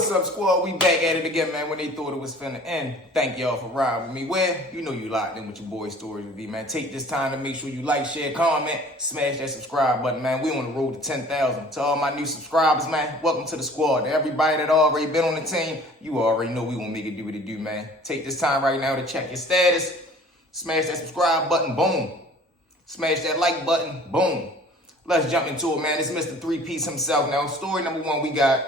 What's up, squad? We back at it again, man. When they thought it was finna end. Thank y'all for riding with me. Where? You know you locked in with your boy Stories with me, man. Take this time to make sure you like, share, comment, smash that subscribe button, man. We on the road to 10,000. To all my new subscribers, man, welcome to the squad. To everybody that already been on the team, you already know we gonna make it do what it do, man. Take this time right now to check your status. Smash that subscribe button, boom. Smash that like button, boom. Let's jump into it, man. It's Mr. Three-Piece himself. Now, story number one, we got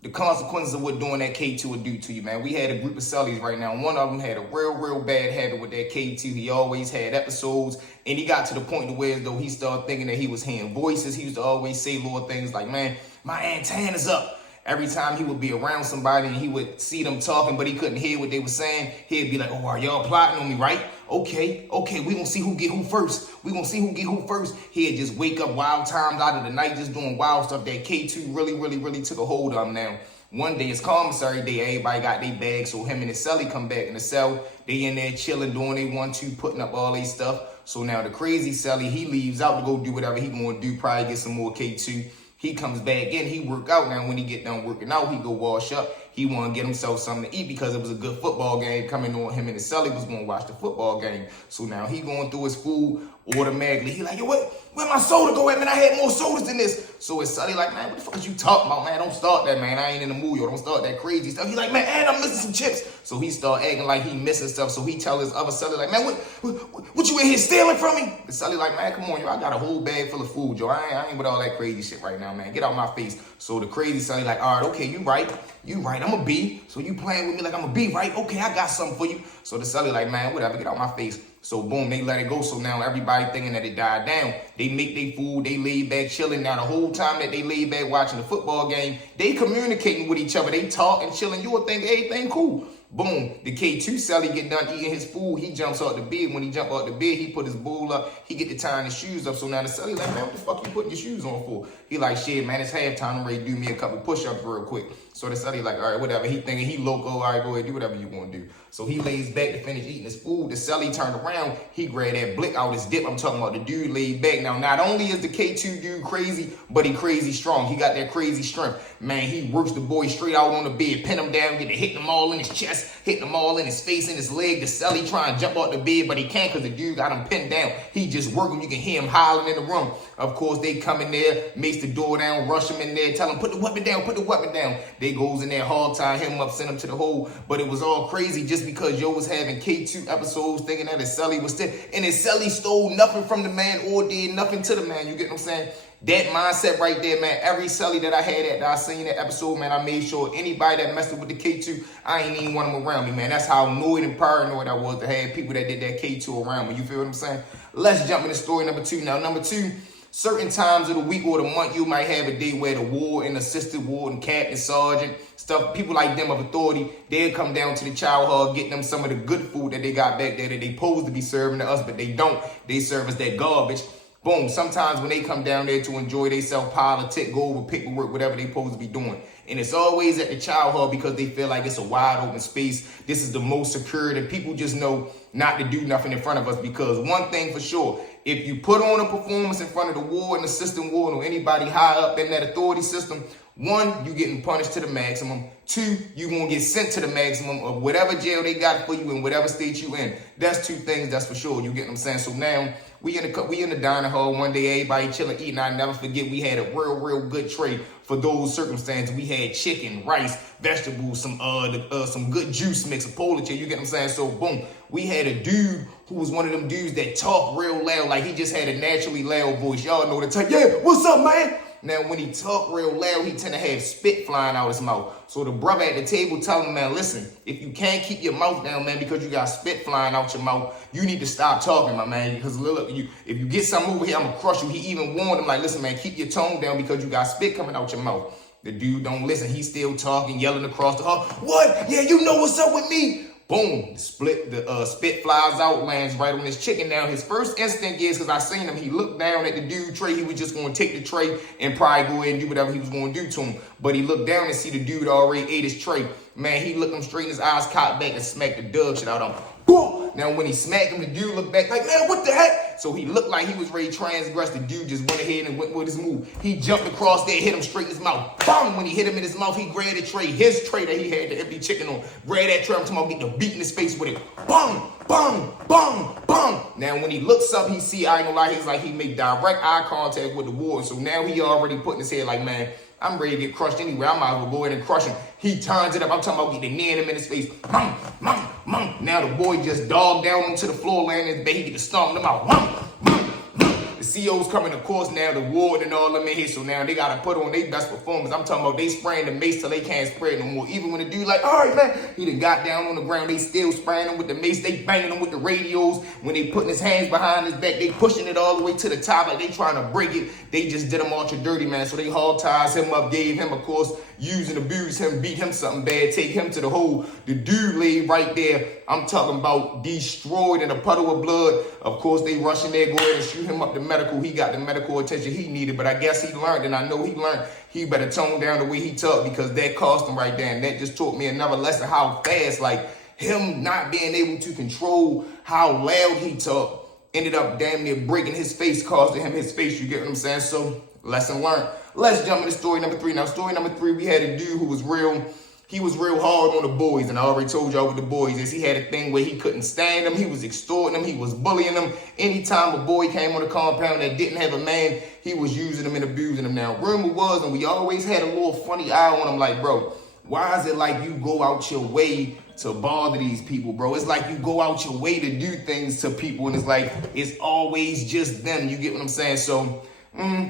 the consequences of what doing that K2 will do to you, man. We had a group of Sullies right now. One of them had a real bad habit with that K2. He always had episodes, and he got to the point to where as though he started thinking that he was hearing voices. He used to always say little things like, man, my antenna's up. Every time he would be around somebody and he would see them talking, but he couldn't hear what they were saying, he'd be like, oh, are y'all plotting on me, right? Okay, we gonna see who get who first. We gonna see who get who first. He'd just wake up wild times out of the night just doing wild stuff. That K2 really took a hold of him now. One day it's commissary day, everybody got their bags, so him and his celly come back in the cell. They in there chilling, doing they 1-2, putting up all their stuff. So now the crazy celly, he leaves out to go do whatever he gonna do, probably get some more K2. He comes back in, he work out. Now when he get done working out, he go wash up. He want to get himself something to eat because it was a good football game coming on. Him and his celly was going to watch the football game. So now he going through his food automatically. He like, yo, where my soda go at, man? I had more sodas than this. So his celly like, man, what the fuck is you talking about, man? Don't start that, man. I ain't in the mood, yo. Don't start that crazy stuff. He like, man, and I'm missing some chips. So he start acting like he missing stuff. So he tell his other celly like, man, what you in here stealing from me? The celly like, man, come on, yo. I got a whole bag full of food, yo. I ain't with all that crazy shit right now, man. Get out my face. So the crazy celly like, all right, okay, you right. I'm a B. So you playing with me like I'm a B, right? Okay, I got something for you. So the celly like, man, whatever, get out my face. So boom, they let it go. So now everybody thinking that it died down. They make their food, they laid back chilling. Now the whole time that they laid back watching the football game, they communicating with each other. They talking, chilling. You would think everything cool. Boom, the K2 celly get done eating his food. He jumps out the bed. When he jump out the bed, he put his bowl up. He get to tying his shoes up. So now the celly like, man, what the fuck you putting your shoes on for? He like, shit, man, it's halftime. I'm ready to do me a couple push-ups real quick. So the celly like, all right, whatever. He thinking he loco. All right, go ahead, do whatever you want to do. So he lays back to finish eating his food. The celly turned around. He grabbed that blick out his dip. I'm talking about the dude laid back. Now, not only is the K2 dude crazy, but he crazy strong. He got that crazy strength. Man, he works the boy straight out on the bed, pin him down, get to hitting him all in his chest, hitting him all in his face, in his leg. The celly trying to jump out the bed, but he can't because the dude got him pinned down. He just working. You can hear him hollering in the room. Of course, they come in there, makes the door down, rush him in there, tell him, put the weapon down, put the weapon down. They goes in there, hog tie him up, send him to the hole. But it was all crazy just because yo was having K2 episodes thinking that his celly was still, and his celly stole nothing from the man or did nothing to the man. You get what I'm saying? That mindset right there, man. Every celly that I had that I seen that episode, man, I made sure anybody that messed with the K2, I ain't even want them around me, man. That's how annoyed and paranoid I was to have people that did that K2 around me. You feel what I'm saying? Let's jump into story number two. Now, number two, certain times of the week or the month, you might have a day where the ward and assistant ward and captain, sergeant, stuff, people like them of authority, they'll come down to the chow hall, getting them some of the good food that they got back there that they supposed to be serving to us, but they don't. They serve us that garbage. Boom, sometimes when they come down there to enjoy they self-politic, go over paperwork, whatever they supposed to be doing. And it's always at the chow hall because they feel like it's a wide open space. This is the most secure, and people just know not to do nothing in front of us because one thing for sure, if you put on a performance in front of the ward and assistant ward or anybody high up in that authority system, one, you getting punished to the maximum. Two, you gonna get sent to the maximum of whatever jail they got for you in whatever state you in. That's two things, that's for sure. You get what I'm saying? So now we in the dining hall one day, everybody chilling, eating. I never forget we had a real good tray for those circumstances. We had chicken, rice, vegetables, some good juice mix, a Polish. You get what I'm saying? So boom, we had a dude who was one of them dudes that talk real loud, like he just had a naturally loud voice. Y'all know the type. Yeah, what's up, man? Now, when he talk real loud, he tend to have spit flying out his mouth. So the brother at the table tell him, man, listen, if you can't keep your mouth down, man, because you got spit flying out your mouth, you need to stop talking, my man. Because look, if you get something over here, I'm going to crush you. He even warned him, like, listen, man, keep your tone down because you got spit coming out your mouth. The dude don't listen. He's still talking, yelling across the hall. What? Yeah, you know what's up with me. Boom, the spit flies out, lands right on his chicken. Now, his first instinct is, because I seen him, he looked down at the dude tray. He was just going to take the tray and probably go ahead and do whatever he was going to do to him. But he looked down and see the dude already ate his tray. Man, he looked him straight in his eyes, cocked back and smacked the dog shit out of him. Boom! Now, when he smacked him, the dude looked back like, man, what the heck? So he looked like he was ready to transgress. The dude just went ahead and went with his move. He jumped across there, hit him straight in his mouth. Bang! When he hit him in his mouth, he grabbed the tray, his tray that he had the empty chicken on. Grabbed that tray, I'm talking about getting the beat in his face with it. Bang! Bang! Bang! Bang! Now when he looks up, he see, I ain't gonna lie, he's like he make direct eye contact with the warden. So now he already putting his head like, man, I'm ready to get crushed anyway. I might as well go ahead and crush him. He turns it up. I'm talking about getting near him in his face. Mom, mom, mom. Now the boy just dogged down onto the floor, laying in his bed. He get to stomp him out. Mom, mom, mom. The CO's coming, of course, now the ward and all them in here. So now they got to put on their best performance. I'm talking about they spraying the mace till they can't spray it no more. Even when the dude like, all right, man, he done got down on the ground. They still spraying him with the mace. They banging him with the radios. When they putting his hands behind his back, they pushing it all the way to the top like they trying to break it. They just did him ultra dirty, man. So they hog ties him up, gave him, of course, use and abuse him, beat him something bad, take him to the hole. The dude laid right there. I'm talking about destroyed in a puddle of blood. Of course, they rushing there, go ahead and shoot him up to medical. He got the medical attention he needed, but I guess he learned, and I know he learned, he better tone down the way he talk because that cost him right there. And that just taught me another lesson how fast, like him not being able to control how loud he talked ended up damn near breaking his face, costing him his face. You get what I'm saying? So lesson learned. Let's jump into story number 3. Now, story number 3, we had a dude who was real hard on the boys, and I already told y'all what the boys is. He had a thing where he couldn't stand them. He was extorting them. He was bullying them. Anytime a boy came on the compound that didn't have a man, he was using them and abusing them. Now, rumor was, and we always had a little funny eye on him, like, bro, why is it like you go out your way to bother these people, bro? It's like you go out your way to do things to people, and it's like it's always just them. You get what I'm saying? So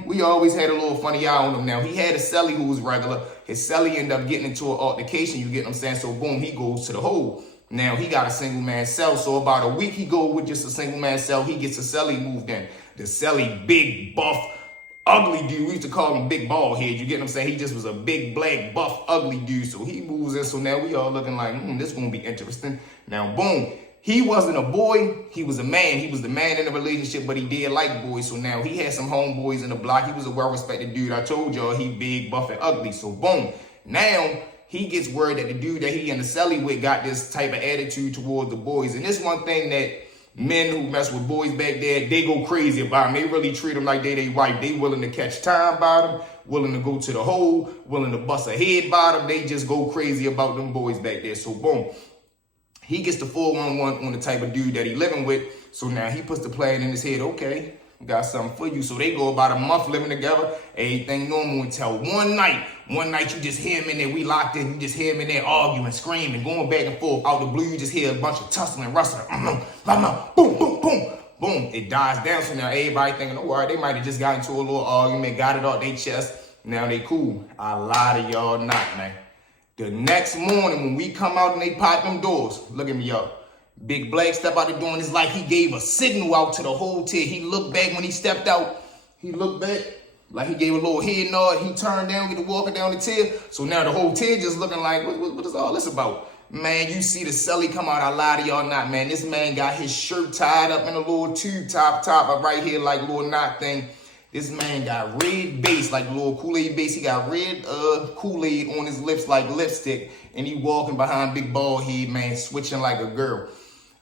we always had a little funny eye on him. Now, he had a celly who was regular. His celly ended up getting into an altercation, you get what I'm saying? So, boom, he goes to the hole. Now, he got a single-man cell. So, about a week, he go with just a single-man cell. He gets a celly moved in. The celly, big, buff, ugly dude. We used to call him Big Bald Head. You get what I'm saying? He just was a big, black, buff, ugly dude. So, he moves in. So, now we all looking like, this is going to be interesting. Now, boom. He wasn't a boy, he was a man. He was the man in the relationship, but he did like boys. So now he had some homeboys in the block. He was a well-respected dude. I told y'all he big, buff, and ugly. So boom, now he gets word that the dude that he in the celly with got this type of attitude towards the boys. And this one thing that men who mess with boys back there, they go crazy about them. They really treat them like they wife. They willing to catch time by them, willing to go to the hole, willing to bust a head by them. They just go crazy about them boys back there. So boom. He gets the 411 on the type of dude that he living with. So now he puts the plan in his head, okay, got something for you. So they go about a month living together, everything normal until one night you just hear him in there, we locked in, you just hear him in there arguing, screaming, going back and forth. Out the blue, you just hear a bunch of tussling, rustling, boom, boom, boom, boom. It dies down. So now everybody thinking, oh, all right, they might have just got into a little argument, got it off their chest. Now they cool. A lot of y'all not, man. The next morning, when we come out and they pop them doors, look at me, y'all. Big Black step out the door, and it's like he gave a signal out to the whole tier. He looked back when he stepped out. He looked back like he gave a little head nod. He turned down, get to walking down the tier. So now the whole tier just looking like, what is all this about? Man, you see the celly come out, I lie to y'all not, man. This man got his shirt tied up in a little tube top up right here like a little knot thing. This man got red base, like a little Kool-Aid base. He got red Kool-Aid on his lips like lipstick. And he walking behind Big Bald Head, man, switching like a girl.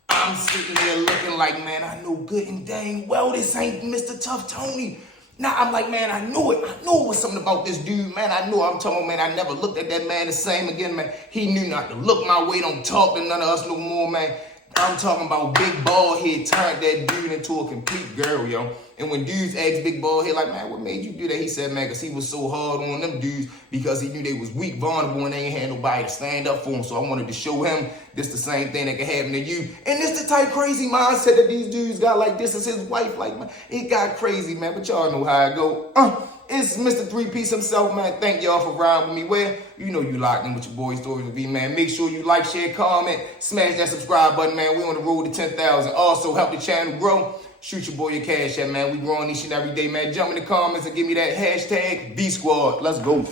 I'm sitting there looking like, man, I know good and dang well this ain't Mr. Tough Tony. Now, I'm like, man, I knew it. I knew it was something about this dude, man. I knew. I'm talking, man, I never looked at that man the same again, man. He knew not to look my way. Don't talk to none of us no more, man. I'm talking about Big Bald Head turned that dude into a complete girl, yo. And when dudes asked Big Bald Head, like, man, what made you do that? He said, man, because he was so hard on them dudes because he knew they was weak, vulnerable, and they ain't had nobody to stand up for them. So I wanted to show him this the same thing that can happen to you. And this the type crazy mindset that these dudes got, like this is his wife. Like, man, it got crazy, man. But y'all know how it go. It's Mr. 3-Piece himself, man. Thank y'all for riding with me. Well, you know you locked in with your boy Stories with V, man. Make sure you like, share, comment, smash that subscribe button, man. We on the road to 10,000. Also, help the channel grow. Shoot your boy your cash out, man. We growing each and every day, man. Jump in the comments and give me that hashtag B Squad. Let's go.